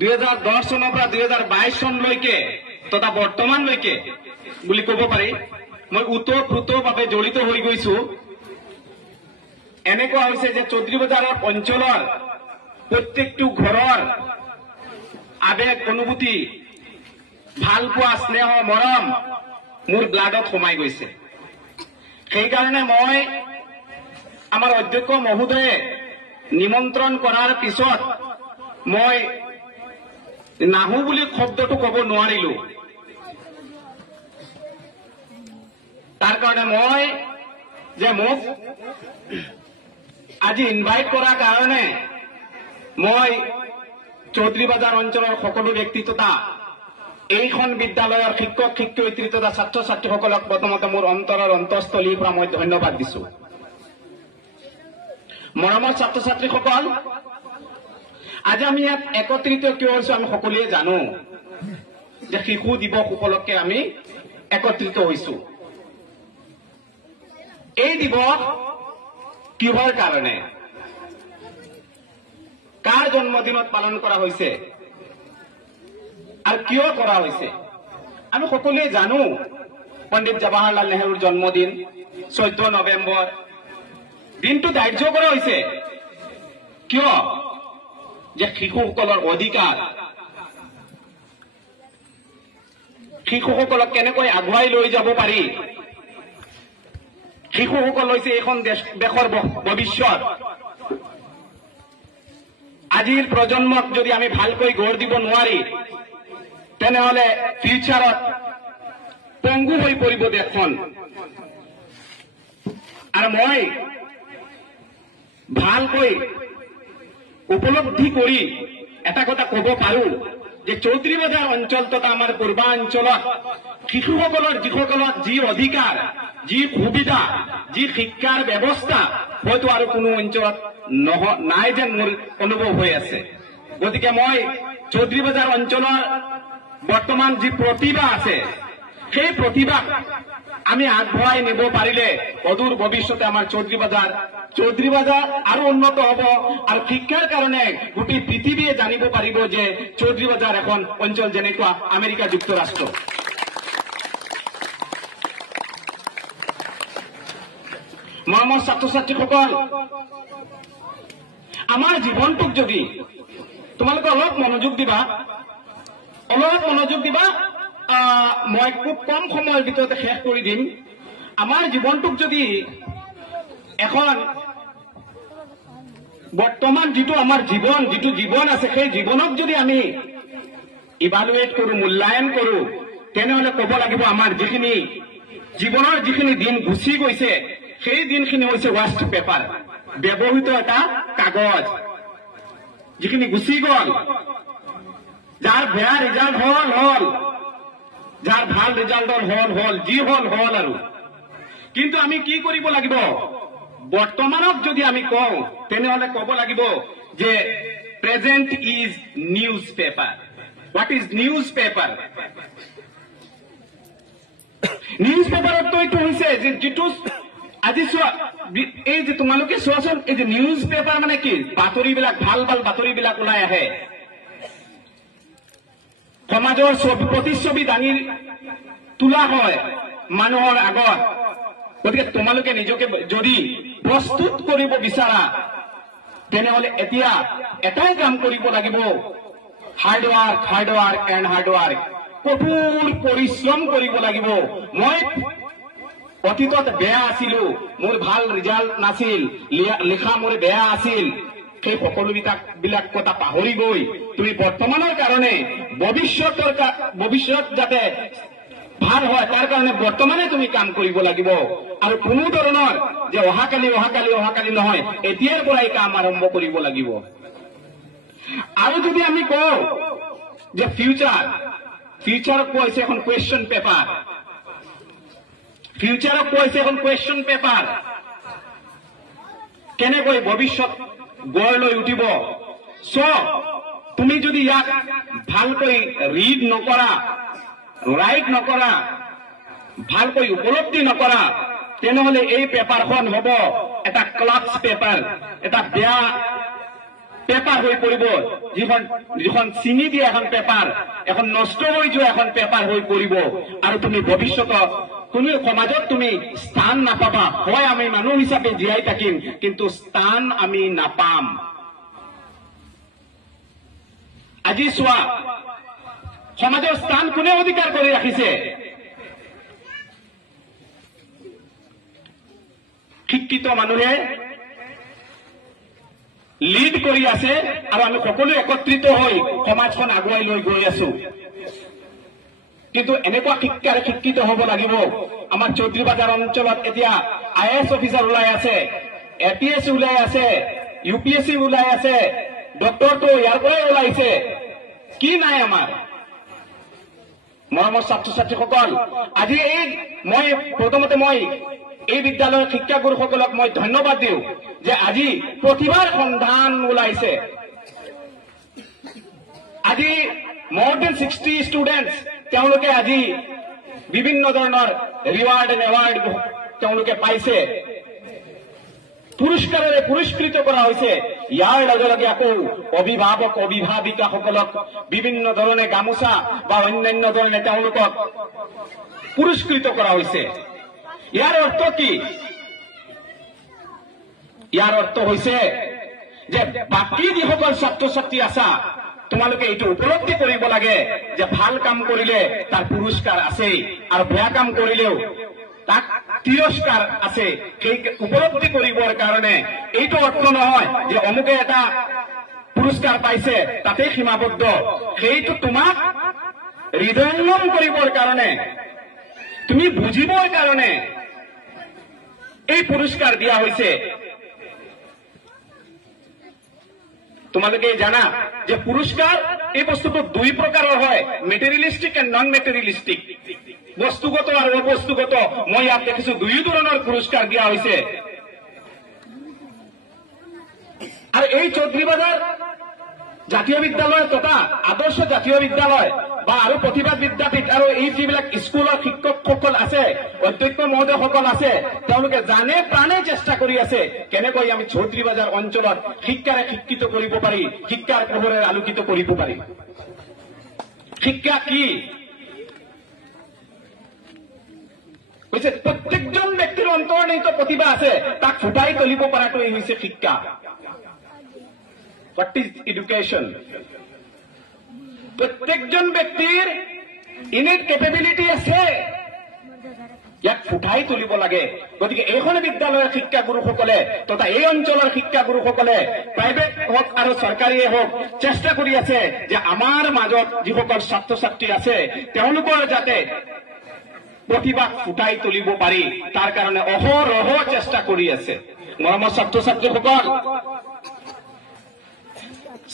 2010 চনৰ পৰা 2022 চনলৈকে তথা বৰ্তমানলৈকে বুলি ক'ব পাৰি মই ওতঃপ্ৰোতভাৱে জড়িত হৈ গৈছো। এনেকুৱা হৈছে যে চৌধুৰী বজাৰৰ অঞ্চলৰ প্ৰত্যেকটো ঘৰৰ আবেগ অনুভূতি ভাল পোৱা স্নেহ মৰম মোৰ ব্লাডত সোমাই গৈছে। সেইকাৰণে মই আমাৰ অধ্যক্ষ মহোদয়ে নিমন্ত্ৰণ কৰাৰ পিছত মই নাহো বুলি শব্দটো ক'ব নোৱাৰিলো। তাৰ কাৰণে মই যে মোক আজি ইনভাইট কৰাৰ কাৰণে মই চৌধুৰী বজাৰ অঞ্চলৰ সকলো ব্যক্তি তথা এইখন বিদ্যালয়ৰ শিক্ষক শিক্ষয়িত্ৰী তথা ছাত্ৰ ছাত্ৰীসকলক প্ৰথমতে মোৰ অন্তৰৰ অন্তঃস্থলীৰ পৰা মই ধন্যবাদ দিছো। মৰমৰ ছাত্ৰ ছাত্ৰীসকল, আজি আমি ইয়াত একত্ৰিত কিয় হৈছো আমি সকলোৱে জানো যে শিশু দিৱস উপলক্ষে আমি একত্ৰিত হৈছো। এই দিৱস কিহৰ কাৰণে, কাৰ জন্মদিনত পালন কৰা হৈছে আৰু কিয় কৰা হৈছে? আমি সকলোৱে জানো পণ্ডিত জৱাহৰলাল নেহৰুৰ জন্মদিন 14 নৱেম্বৰ দিনটো ধাৰ্য কৰা হৈছে। কিয়? যে শিশুসকলৰ অধিকাৰ, শিশুসকলক কেনেকৈ আগুৱাই লৈ যাব পাৰি। শিশুসকল হৈছে এইখন দেশৰ ভৱিষ্যত। আজিৰ প্ৰজন্মক যদি আমি ভালকৈ গঢ় দিব নোৱাৰি তেনেহলে ফিউচাৰত পংগু হৈ পৰিব দেশখন। আৰু মই ভালকৈ উপলব্ধি কৰি এটা কথা ক'ব পাৰো যে চৌধুৰী বজাৰ অঞ্চল তথা আমাৰ পূৰ্বাঞ্চলত শিশুসকলৰ যি অধিকাৰ, যি সুবিধা, যি শিক্ষাৰ ব্যৱস্থা হয়তো আৰু কোনো অঞ্চলত নাই যেন মোৰ অনুভৱ হৈ আছে। গতিকে মই চৌধুৰী বজাৰ অঞ্চলৰ বৰ্তমান যি প্ৰতিভা আছে সেই প্ৰতিভাক আমি আগবঢ়াই নিব পাৰিলে অদূৰ ভৱিষ্যতে আমাৰ চৌধুৰী বজাৰ আৰু উন্নত হ'ব আৰু শিক্ষাৰ কাৰণে গোটেই পৃথিৱীয়ে জানিব পাৰিব যে চৌধুৰী বজাৰ এখন অঞ্চল যেনেকুৱা আমেৰিকা যুক্তৰাষ্ট্ৰ। মৰমৰ ছাত্ৰ ছাত্ৰীসকল, আমাৰ জীৱনটোক যদি তোমালোকে অলপ মনোযোগ দিবা, মই খুব কম সময়ৰ ভিতৰতে শেষ কৰি দিম। আমাৰ জীৱনটোক যদি এখন বৰ্তমান যিটো জীৱন আছে সেই জীৱনক যদি আমি ইভালুৱেট কৰো, মূল্যায়ন কৰো, তেনেহলে ক'ব লাগিব আমাৰ জীৱনৰ যিখিনি দিন গুচি গৈছে সেই দিনখিনি হৈছে ৱেষ্ট পেপাৰ, ব্যৱহৃত এটা কাগজ। যিখিনি গুচি গল, যাৰ বেয়া ৰিজাল্ট হল, যাৰ ভাল ৰিজাল্ট হল, যি হল আৰু। কিন্তু আমি কি কৰিব লাগিব? বৰ্তমানক যদি আমি কওঁ তেনেহলে ক'ব লাগিব যে present is newspaper. What is newspaper? নিউজ পেপাৰতটো এইটো হৈছে যে যিটো আজি চোৱা, এই যে তোমালোকে চোৱাচোন, এই যে নিউজ পেপাৰ মানে কি? বাতৰিবিলাক, ভাল বাতৰিবিলাক ওলাই আহে, সমাজৰ প্ৰতিচ্ছবি দাঙি তোলা হয় মানুহৰ আগত। গতিকে তোমালোকে নিজকে যদি প্ৰস্তুত কৰিব বিচাৰা তেনেহলে এতিয়া এটাই কাম কৰিব লাগিব, হাৰ্ডৱাৰ্ক। কঠোৰ পৰিশ্ৰম কৰিব লাগিব। মই অতীতত বেয়া আছিলো, মোৰ ভাল ৰিজাল্ট নাছিল, লিখা মোৰ বেয়া আছিল, সেই সকলোবিলাক কথা পাহৰি গৈ তুমি বৰ্তমানৰ কাৰণে ভৱিষ্যত যাতে ভাল হয় তাৰ কাৰণে বৰ্তমানে তুমি কাম কৰিব লাগিব। আৰু কোনো ধৰণৰ যে অহাকালি নহয়, এতিয়াৰ পৰাই কাম আৰম্ভ কৰিব লাগিব। আৰু যদি আমি কওঁ যে ফিউচাৰক কোৱা হৈছে এখন কুৱেশ্যন পেপাৰ, কেনেকৈ ভৱিষ্যত গঢ় লৈ উঠিব। তুমি যদি ইয়াক ভালকৈ ৰিড নকৰা, ৰাইট নকৰা, ভালকৈ উপলব্ধি নকৰা, তেনেহলে এই পেপাৰখন হ'ব এটা ক্লাছ পেপাৰ, এটা বেয়া পেপাৰ হৈ পৰিব, যিখন চিনি দিয়া এখন পেপাৰ, এখন নষ্ট হৈ যোৱা এখন পেপাৰ হৈ পৰিব, আৰু তুমি ভৱিষ্যতত কোনো সমাজত তুমি স্থান নাপাবা। হয় আমি মানুহ হিচাপে জীয়াই থাকিম, কিন্তু স্থান আমি নাপাম। আজি চোৱা, সমাজৰ স্থান কোনে অধিকাৰ কৰি ৰাখিছে? শিক্ষিত মানুহে লিড কৰি আছে, আৰু আমি সকলোৱে একত্ৰিত হৈ সমাজখন আগুৱাই লৈ গৈ আছো। কিন্তু এনেকুৱা শিক্ষাৰে শিক্ষিত হ'ব লাগিব। আমাৰ চৌধুৰী বাজাৰ অঞ্চলত এতিয়া IAS অফিচাৰ ওলাই আছে, APS ওলাই আছে, UPSC ওলাই আছে, ডক্টৰটো ইয়াৰ পৰাই ওলাইছে। কি নাই আমাৰ? মৰমৰ ছাত্ৰ ছাত্ৰীসকল, আজি প্ৰথমতে মই এই বিদ্যালয়ৰ শিক্ষাগুৰুসকলক মই ধন্যবাদ দিওঁ যে আজি প্ৰতিভাৰ সন্ধান ওলাইছে। আজি more than 60 ষ্টুডেণ্টছ তেওঁলোকে আজি বিভিন্ন ধৰণৰ ৰিৱাৰ্ড এণ্ড এৱাৰ্ড তেওঁলোকে পাইছে, পুৰস্কাৰেৰে পুৰস্কৃত কৰা হৈছে। ইয়াৰ লগে লগে আকৌ অভিভাৱক অভিভাৱিকাসকলক বিভিন্ন ধৰণে গামোচা বা অন্যান্য ধৰণে তেওঁলোকক পুৰস্কৃত কৰা হৈছে। ইয়াৰ অৰ্থ কি? ইয়াৰ অৰ্থ হৈছে যে বাকী যিসকল ছাত্ৰ ছাত্ৰী আছা, তোমালোকে এইটো উপলব্ধি কৰিব লাগে যে ভাল কাম কৰিলে তাৰ পুৰস্কাৰ আছেই, আৰু বেয়া কাম কৰিলেও তাক তিৰস্কাৰ আছে। সেই উপলব্ধি কৰিবৰ কাৰণে এইটো অৰ্থ নহয় যে অমুকে এটা পুৰস্কাৰ পাইছে তাতে সীমাবদ্ধ। সেইটো তোমাক হৃদয়ঙ্গম কৰিবৰ কাৰণে, তুমি বুজিবৰ কাৰণে এই পুৰস্কাৰ দিয়া হৈছে। তোমালোকে জানা যে পুৰস্কাৰ এই বস্তুটো দুই প্ৰকাৰৰ হয়, মেটেৰিয়েলিষ্টিক এণ্ড নন মেটেৰিয়েলিষ্টিক, বস্তুগত আৰু অবস্তুগত। মই ইয়াত দেখিছো দুই ধৰণৰ পুৰস্কাৰ দিয়া হৈছে। আৰু এই চৌধুৰী বাজাৰ জাতীয় বিদ্যালয় তথা আদৰ্শ জাতীয় বিদ্যালয় বা আৰু প্ৰতিভা বিদ্যাপীঠ আৰু এই যিবিলাক স্কুলৰ শিক্ষকসকল আছে, অধ্যক্ষ মহোদয়সকল আছে, তেওঁলোকে জানে প্ৰাণে চেষ্টা কৰি আছে কেনেকৈ আমি চৌধুৰী বাজাৰ অঞ্চলত শিক্ষাৰে শিক্ষিত কৰিব পাৰি, শিক্ষাৰ পোহৰেৰে আলোকিত কৰিব পাৰি। শিক্ষা কি? হৈছে প্ৰত্যেকজন ব্যক্তিৰ অন্তৰ্নিহিত প্ৰতিভা আছে, তাক ফুটাই তুলিব পৰাটোৱেই হৈছে শিক্ষা। What is education? প্ৰত্যেকজন ব্যক্তিৰ ইনেট কেপেবিলিটি আছে, ইয়াক ফুটাই তুলিব লাগে। গতিকে এইখন বিদ্যালয়ৰ শিক্ষাগুৰুসকলে তথা এই অঞ্চলৰ শিক্ষাগুৰুসকলে প্ৰাইভেট হওক আৰু চৰকাৰীয়ে হওক চেষ্টা কৰি আছে যে আমাৰ মাজত যিসকল ছাত্ৰ ছাত্ৰী আছে তেওঁলোকৰ যাতে প্ৰতিভা ফুটাই তুলিব পাৰি, তাৰ কাৰণে অহৰহ চেষ্টা কৰি আছে। মৰমৰ ছাত্ৰ ছাত্ৰীসকল,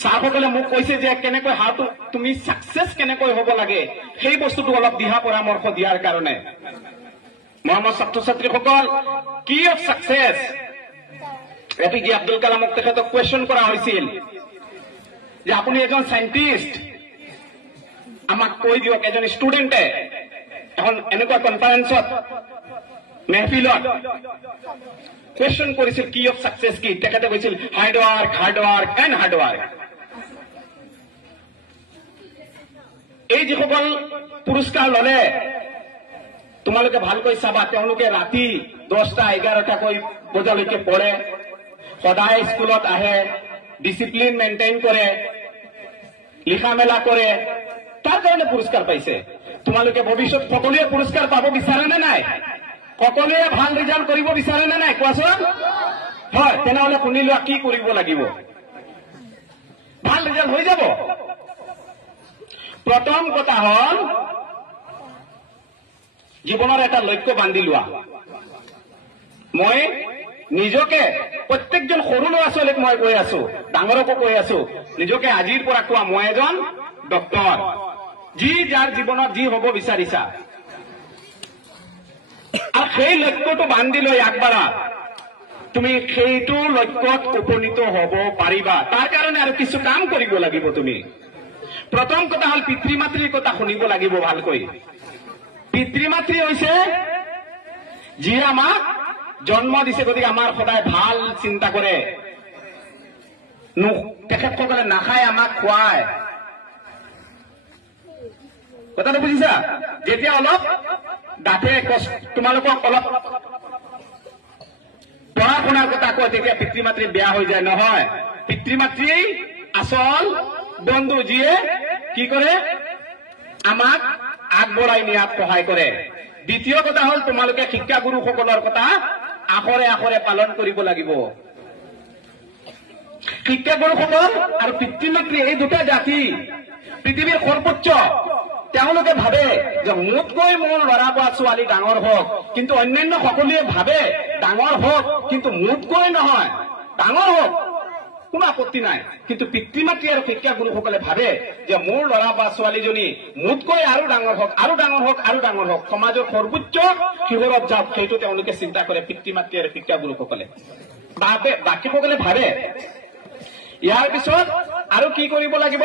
ছাৰসকলে মোক কৈছে যে কেনেকৈ তুমি ছাকচেছ কেনেকৈ হ'ব লাগে, সেই বস্তুটো অলপ দিহা পৰামৰ্শ দিয়াৰ কাৰণে। মৰমৰ ছাত্ৰ ছাত্ৰীসকল, কি অফ ছাকচেছ? APJ আব্দুল কালামক তেখেতক কুৱেশ্যন কৰা হৈছিল যে আপুনি এজন চাইণ্টিষ্ট, আমাক কৈ দিয়ক। এজন ষ্টুডেণ্টে এখন এনেকুৱা কনফাৰেন্সত মেহফিলত কুৱেশ্যন কৰিছিল কি অফ ছাকচেছ কি? তেখেতে কৈছিল হাৰ্ডৱাৰ্ক হাৰ্ডৱাৰ্ক এণ্ড হাৰ্ডৱাৰ্ক। এই যিসকল পুৰস্কাৰ ললে তোমালোকে ভালকৈ চাবা, তেওঁলোকে ৰাতি 10টা 11টাকৈ বজালৈকে পঢ়ে, সদায় স্কুলত আহে, ডিচিপ্লিন মেইনটেইন কৰে, লিখা মেলা কৰে, তাৰ কাৰণে পুৰস্কাৰ পাইছে। তোমালোকে ভৱিষ্যত সকলোৱে পুৰস্কাৰ পাব বিচাৰে নে নাই? সকলোৱে ভাল ৰিজাল্ট কৰিব বিচাৰে নে নাই? কোৱাচোন। হয়, তেনেহলে শুনি লোৱা কি কৰিব লাগিব। ভাল ৰিজাল্ট হৈ যাব। প্ৰথম কথা হল জীৱনৰ এটা লক্ষ্য বান্ধি লোৱা। মই নিজকে, প্ৰত্যেকজন সৰু ল'ৰা ছোৱালীক মই কৈ আছো, ডাঙৰকো কৈ আছো, নিজকে আজিৰ পৰা কোৱা মই এজন ডক্তৰ। যি যাৰ জীৱনত যি হ'ব বিচাৰিছা, আৰু সেই লক্ষ্যটো বান্ধি লৈ আগবাঢ়া, তুমি সেইটো লক্ষ্যত উপনীত হ'ব পাৰিবা। তাৰ কাৰণে আৰু কিছু কাম কৰিব লাগিব তুমি। প্ৰথম কথা হল পিতৃ মাতৃৰ কথা শুনিব লাগিব ভালকৈ। পিতৃ মাতৃ হৈছে যিয়ে আমাক জন্ম দিছে, গতিকে আমাৰ সদায় ভাল চিন্তা কৰে, তেখেতসকলে নাখায় আমাক খুৱায়। কথাটো বুজিছা? যেতিয়া অলপ দাঁতে তোমালোকক অলপ পঢ়া শুনাৰ কথা কয় তেতিয়া পিতৃ মাতৃ বেয়া হৈ যায়। নহয়, পিতৃ মাতৃ আচল বন্ধু, যিয়ে কি কৰে আমাক আগবঢ়াই নিয়াত সহায় কৰে। দ্বিতীয় কথা হ'ল তোমালোকে শিক্ষাগুৰুসকলৰ কথা আখৰে আখৰে পালন কৰিব লাগিব। শিক্ষাগুৰুসকল আৰু পিতৃ মাতৃ এই দুটা জাতি পৃথিৱীৰ সৰ্বোচ্চ। তেওঁলোকে ভাবে যে মোতকৈ মোৰ ল'ৰা বা ছোৱালী ডাঙৰ হওক, কিন্তু অন্যান্য সকলোৱে ভাবে ডাঙৰ হওক কিন্তু মোতকৈ নহয়, ডাঙৰ হওক কোনো আপত্তি নাই। কিন্তু পিতৃ মাতৃ আৰু শিক্ষাগুৰুসকলে ভাবে যে মোৰ ল'ৰা বা ছোৱালীজনী মোতকৈ আৰু ডাঙৰ হওক, আৰু ডাঙৰ হওক, আৰু ডাঙৰ হওক, সমাজৰ সৰ্বোচ্চ শিখৰত যাওক, সেইটো তেওঁলোকে চিন্তা কৰে পিতৃ মাতৃ আৰু শিক্ষাগুৰুসকলে ভাবে। বাকীসকলে ভাবে ইয়াৰ পিছত আৰু কি কৰিব লাগিব,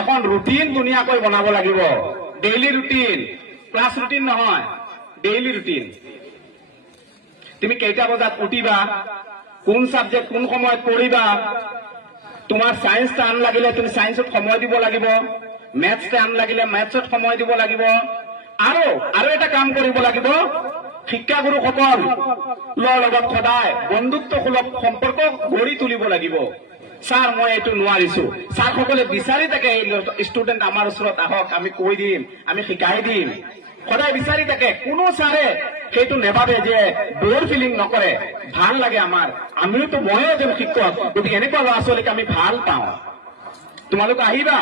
এখন ৰুটিন ধুনীয়াকৈ বনাব লাগিব। ডেইলি ৰুটিন, ক্লাছ ৰুটিন নহয়, ডেইলি ৰুটিন। তুমি কেইটা বজাত উঠিবা, কোন ছাবজেক্ট কোন সময়ত পঢ়িবা, তোমাৰ সায়েন্স টান লাগিলে তুমি সায়েন্সত সময় দিব লাগিব, মেথছ টান লাগিলে মেথছত সময় দিব লাগিব। আৰু এটা কাম কৰিব লাগিব, শিক্ষাগুৰুসকলৰ লগত সদায় বন্ধুত্বসুলভ সম্পৰ্ক গঢ়ি তুলিব লাগিব। ছাৰ মই এইটো নোৱাৰিছো, ছাৰসকলে বিচাৰি থাকে ষ্টুডেণ্ট আমাৰ ওচৰত আহক, আমি কৈ দিম, আমি শিকাই দিম, সদায় বিচাৰি থাকে। কোনো ছাৰে সেইটো নেভাবে যে বৰ ফিলিং নকৰে, ভাল লাগে আমাৰ, আমিওতো ময়ো এজন শিক্ষক, গতিকে এনেকুৱা ল'ৰা ছোৱালীক আমি ভাল পাওঁ, তোমালোক আহিবা।